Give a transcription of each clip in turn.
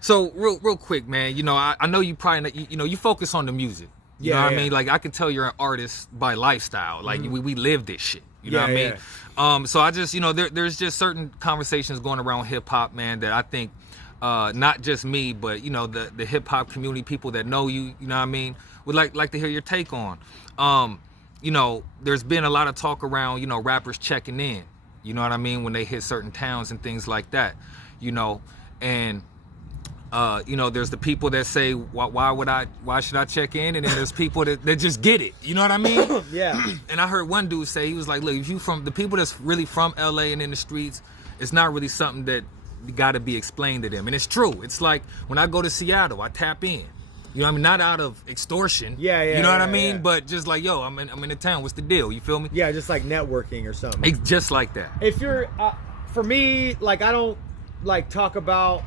So real quick, man. You know, I know you probably you focus on the music. You know what I mean? Like I can tell you're an artist by lifestyle. Like we live this shit. You know what I mean? So I just there's just certain conversations going around hip hop, man, that I think not just me, but the hip hop community, people that know you know what I mean, would like to hear your take on. There's been a lot of talk around rappers checking in. You know what I mean, when they hit certain towns and things like that. And there's the people that say, why should I check in? And then there's people that just get it. You know what I mean? Yeah. And I heard one dude say, he was like, look, if you from the people that's really from LA and in the streets, it's not really something that got to be explained to them. And it's true. It's like when I go to Seattle, I tap in. You know what I mean? Not out of extortion. Yeah. You know what I mean? Yeah. But just like, yo, I'm in the town. What's the deal? You feel me? Yeah, just like networking or something. It's just like that. If you're, for me, like I don't like talk about.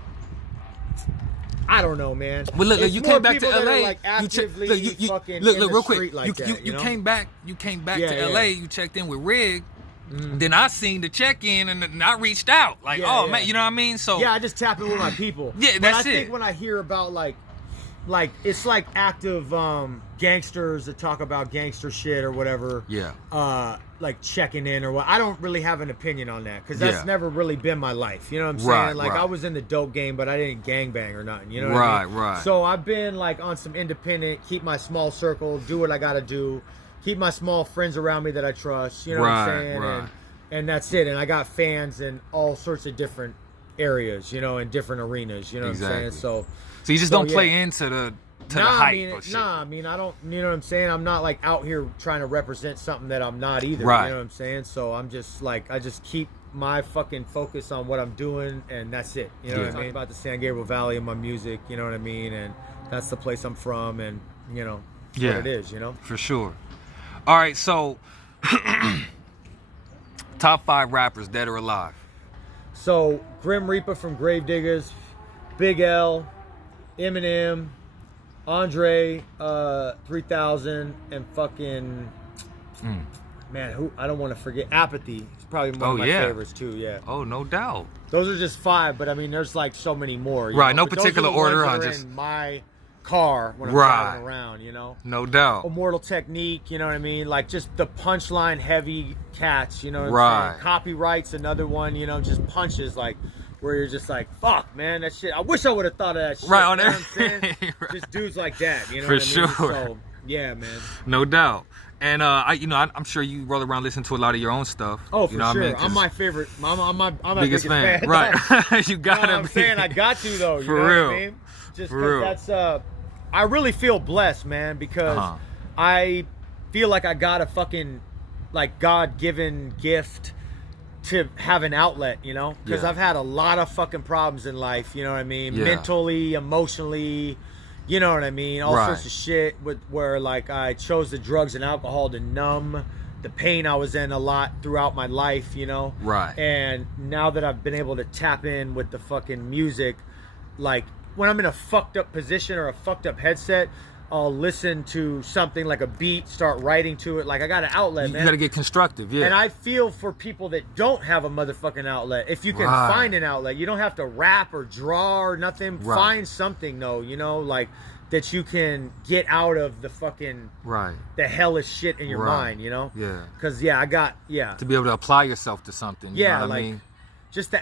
I don't know, man. Well, look, you came back to LA. Like actively look, real quick. Like you came back. You came back to LA. You checked in with Rig. Then I seen the check in and I reached out. Like, man, you know what I mean? So yeah, I just tap in with my people. Yeah, but I think when I hear about like it's like active gangsters that talk about gangster shit or whatever. Yeah. Like checking in or what. I don't really have an opinion on that because that's never really been my life. You know what I'm saying? Like I was in the dope game, but I didn't gangbang or nothing. You know what I mean? Right. So I've been like on some independent, keep my small circle, do what I got to do, keep my small friends around me that I trust. You know what I'm saying? Right. And that's it. And I got fans in all sorts of different areas, in different arenas. You know what I'm saying? So you just don't play into the hype or shit. I mean, I don't, you know what I'm saying? I'm not like out here trying to represent something that I'm not either. Right. You know what I'm saying? So I'm just like, I just keep my fucking focus on what I'm doing and that's it. You know what I mean? About the San Gabriel Valley and my music, you know what I mean? And that's the place I'm from and, what it is, For sure. All right, so top 5 rappers, dead or alive. So Grim Reaper from Gravediggers, Big L, Eminem, Andre 3000, and fucking man, who I don't want to forget. Apathy. It's probably one of my favorites too. Yeah. Oh, no doubt. Those are just 5, but I mean, there's like so many more. Right. No but particular order. I'm just in my car when I'm driving around. No doubt. Immortal Technique. You know what I mean? Like just the punchline heavy cats. You know what I'm saying? Copyright's another one. Just punches like. Where you're just like, fuck, man, that shit. I wish I would have thought of that shit. Right on there. You know what I'm saying? Just dudes like that, For what I mean? Sure. So, yeah, man. No doubt. And I'm sure you roll around listening to a lot of your own stuff. Oh, for sure. I mean? I'm my favorite. I'm my biggest fan. Right. You gotta be. I'm saying I got to though. You for know real. What I mean? Just because that's I really feel blessed, man, because I feel like I got a fucking like God-given gift to have an outlet, because I've had a lot of fucking problems in life, you know what I mean? Mentally, emotionally, you know what I mean? All sorts of shit where like I chose the drugs and alcohol to numb the pain I was in a lot throughout my life, Right. And now that I've been able to tap in with the fucking music, like when I'm in a fucked up position or a fucked up headset, I'll listen to something like a beat, start writing to it. Like I got an outlet, man. You gotta get constructive, yeah. And I feel for people that don't have a motherfucking outlet. If you can find an outlet, you don't have to rap or draw or nothing. Find something though, like that you can get out of the fucking the hellish shit in your mind, Yeah. Because I got to be able to apply yourself to something. You know what I mean? Just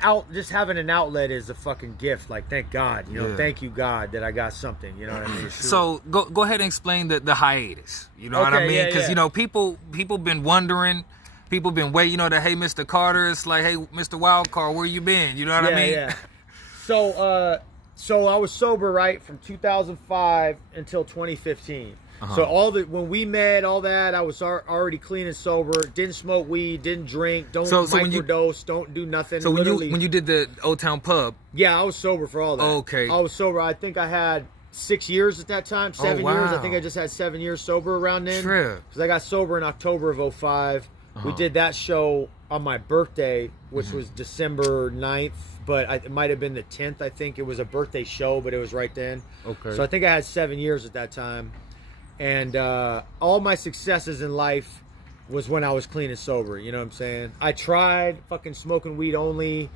having an outlet is a fucking gift. Like, thank God, thank you, God, that I got something. You know what I mean? Sure. So go ahead and explain the hiatus. You know what I mean? Because people been wondering, people been waiting. The hey, Mr. Carter, it's like, hey, Mr. Wildcard, where you been? You know what I mean? Yeah. So I was sober from 2005 until 2015. So when we met, all that, I was already clean and sober. Didn't smoke weed, didn't drink, don't microdose, don't do nothing. So when you did the Old Town Pub, I was sober for all that. Okay, I was sober. I think I had 6 years at that time, 7 years. I think I just had 7 years sober around then. True. Because I got sober in October of 2005. We did that show on my birthday, which was December 9th. But it might have been the 10th. I think it was a birthday show, but it was right then. Okay. So I think I had 7 years at that time. And all my successes in life was when I was clean and sober. You know what I'm saying? I tried fucking smoking weed only,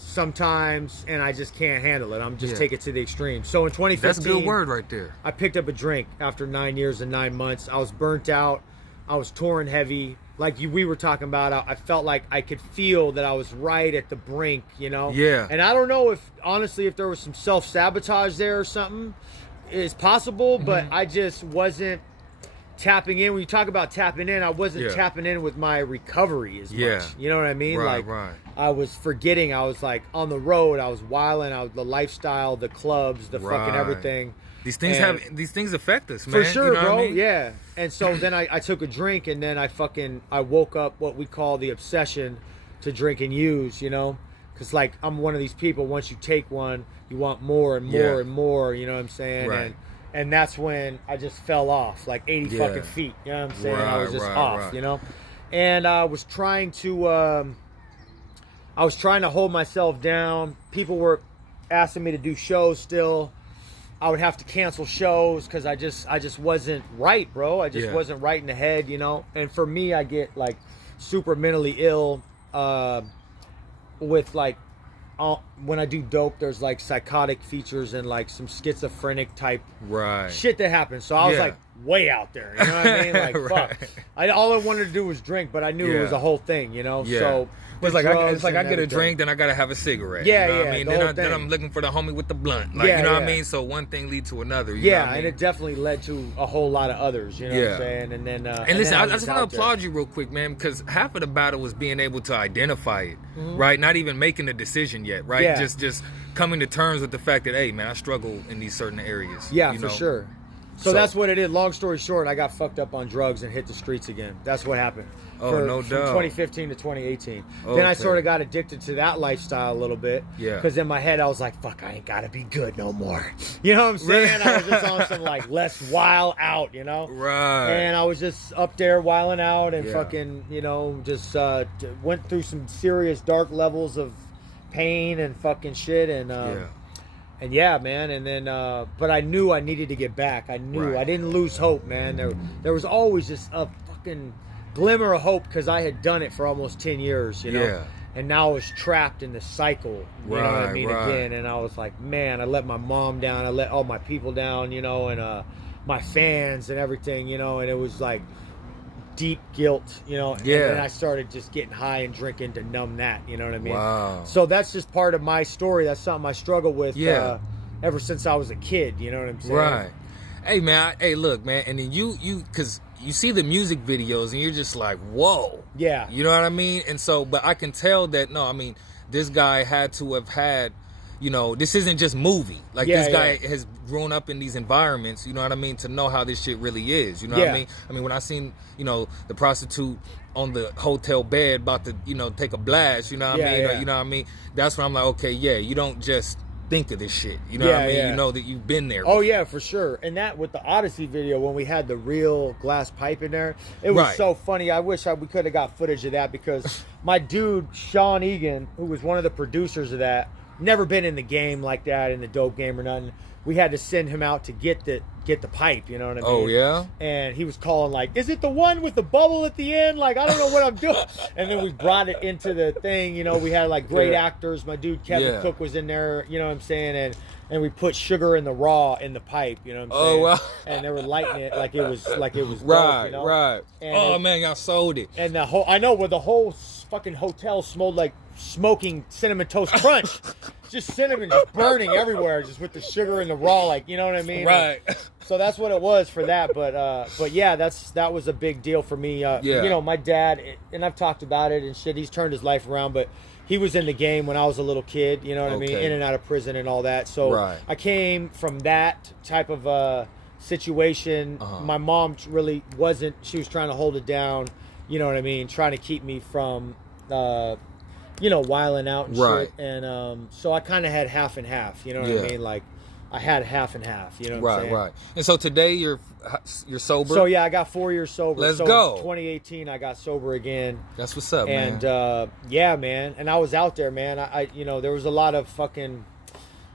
sometimes, and I just can't handle it. I'm just take it to the extreme. So in 2015, that's a good word right there. I picked up a drink after 9 years and 9 months. I was burnt out. I was touring heavy. Like we were talking about, I felt like I could feel that I was right at the brink, you know? Yeah. And I don't know if, honestly, if there was some self-sabotage there or something. It's possible, but I just wasn't tapping in. When you talk about tapping in, I wasn't tapping in with my recovery as much. You know what I mean? Right, like, right. I was forgetting. I was like on the road. I was wilding out the lifestyle, the clubs, the fucking everything. These things affect us, man. For sure, you know bro. What I mean? Yeah. And so then I took a drink, and then I woke up what we call the obsession to drink and use, you know? Because, like, I'm one of these people, once you take one, you want more and more and more, you know what I'm saying? Right. And that's when I just fell off, like 80 fucking feet, you know what I'm saying? I was just off, you know? And I was trying to hold myself down. People were asking me to do shows still. I would have to cancel shows because I just wasn't right, bro. I just wasn't right in the head, you know? And for me, I get, like, super mentally ill with, like, when I do dope, there's, like, psychotic features and, like, some schizophrenic type shit that happens. So I was, like, way out there, you know what I mean? Like, fuck. All I wanted to do was drink, but I knew it was a whole thing, you know? So it's like I get a drink, then I gotta have a cigarette. Yeah, you know what I mean? Then I'm looking for the homie with the blunt. Like, you know what I mean? So one thing lead to another. You know what I mean? And it definitely led to a whole lot of others. You know what I'm saying? And then and listen, I just want to applaud you real quick, man, because half of the battle was being able to identify it, right? Not even making a decision yet, right? Yeah. Just coming to terms with the fact that, hey, man, I struggle in these certain areas. Yeah, you for know? sure. So that's what it is. Long story short, I got fucked up on drugs and hit the streets again. That's what happened. No From doubt. 2015 to 2018. Okay. Then I sort of got addicted to that lifestyle a little bit. Yeah. Because in my head, I was like, fuck, I ain't got to be good no more. You know what I'm saying? I was just on some, like, less wild out, you know? Right. And I was just up there wilding out and fucking, you know, just went through some serious dark levels of pain and fucking shit. And, and yeah, man, and then, but I knew I needed to get back. I knew. I didn't lose hope, man. There was always just a fucking glimmer of hope because I had done it for almost 10 years, you know? Yeah. And now I was trapped in the cycle, you know what I mean, again. And I was like, man, I let my mom down. I let all my people down, you know, and my fans and everything, you know, and it was like deep guilt, you know. Yeah. And then I started just getting high and drinking to numb that, you know what I mean? Wow. So that's just part of my story. That's something I struggle with ever since I was a kid, you know what I'm saying? Right. Hey, man, look, man, and then you, because you see the music videos and you're just like, whoa. Yeah. You know what I mean? And so, but I can tell that, no, I mean, this guy had to have had, you know, this isn't just movie. Like, this guy has grown up in these environments, you know what I mean, to know how this shit really is. You know what I mean? I mean, when I seen, you know, the prostitute on the hotel bed about to, you know, take a blast, you know what I mean? Or, you know what I mean? That's when I'm like, okay, you don't just think of this shit. You know what I mean? You know that you've been there before. Oh, yeah, for sure. And that with the Odyssey video, when we had the real glass pipe in there, it was so funny. I wish we could have got footage of that because my dude, Sean Egan, who was one of the producers of that, never been in the game like that, in the dope game or nothing. We had to send him out to get the pipe, you know what I mean? Oh, yeah? And he was calling like, is it the one with the bubble at the end? Like, I don't know what I'm doing. And then we brought it into the thing, you know, we had like great actors. My dude Kevin Cook was in there, you know what I'm saying? And we put sugar in the raw in the pipe, you know what I'm saying? Oh, wow. And they were lighting it like it was right, dope, you know? Right. And man, y'all sold it. And the whole fucking hotel smelled like smoking Cinnamon Toast Crunch. Just cinnamon just burning everywhere, just with the sugar and the raw, like, you know what I mean? Right. So that's what it was for that. But yeah, that was a big deal for me. You know, my dad, and I've talked about it and shit, he's turned his life around, but he was in the game when I was a little kid, you know what I mean? In and out of prison and all that. So I came from that type of situation. My mom really wasn't, she was trying to hold it down, you know what I mean? Trying to keep me from, you know, wilding out and shit. And so I kind of had half and half, you know what I mean? Like, I had half and half, you know what I'm saying? Right. And so today you're sober? So yeah, I got 4 years sober. Let's go. 2018, I got sober again. That's what's up, man. And yeah, man. And I was out there, man. I you know, there was a lot of fucking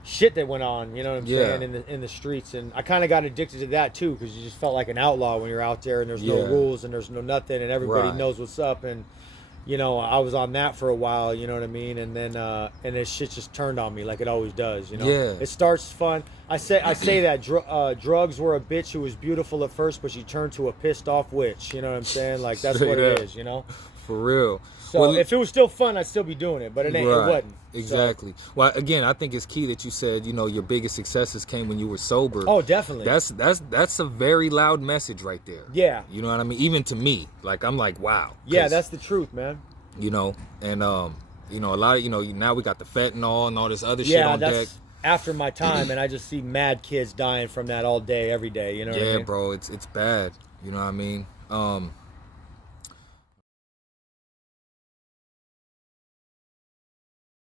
shit that went on, you know what I'm saying, in the streets. And I kind of got addicted to that too, because you just felt like an outlaw when you're out there and there's no rules and there's no nothing and everybody knows what's up. And you know, I was on that for a while, you know what I mean? And then this shit just turned on me like it always does, you know? Yeah. It starts fun. I say that drugs were a bitch who was beautiful at first, but she turned to a pissed off witch, you know what I'm saying? Like, that's what it is, you know? For real. So well, if it was still fun, I'd still be doing it, but it ain't. Right. It wasn't. Exactly. So. Well, again, I think it's key that you said, you know, your biggest successes came when you were sober. Oh, definitely. That's a very loud message right there. Yeah. You know what I mean? Even to me, like I'm like, wow. Yeah, that's the truth, man. You know, and you know, a lot of, you know, now we got the fentanyl and all this other shit on deck. After my time, and I just see mad kids dying from that all day, every day. You know what I mean? Yeah, bro, it's bad. You know what I mean?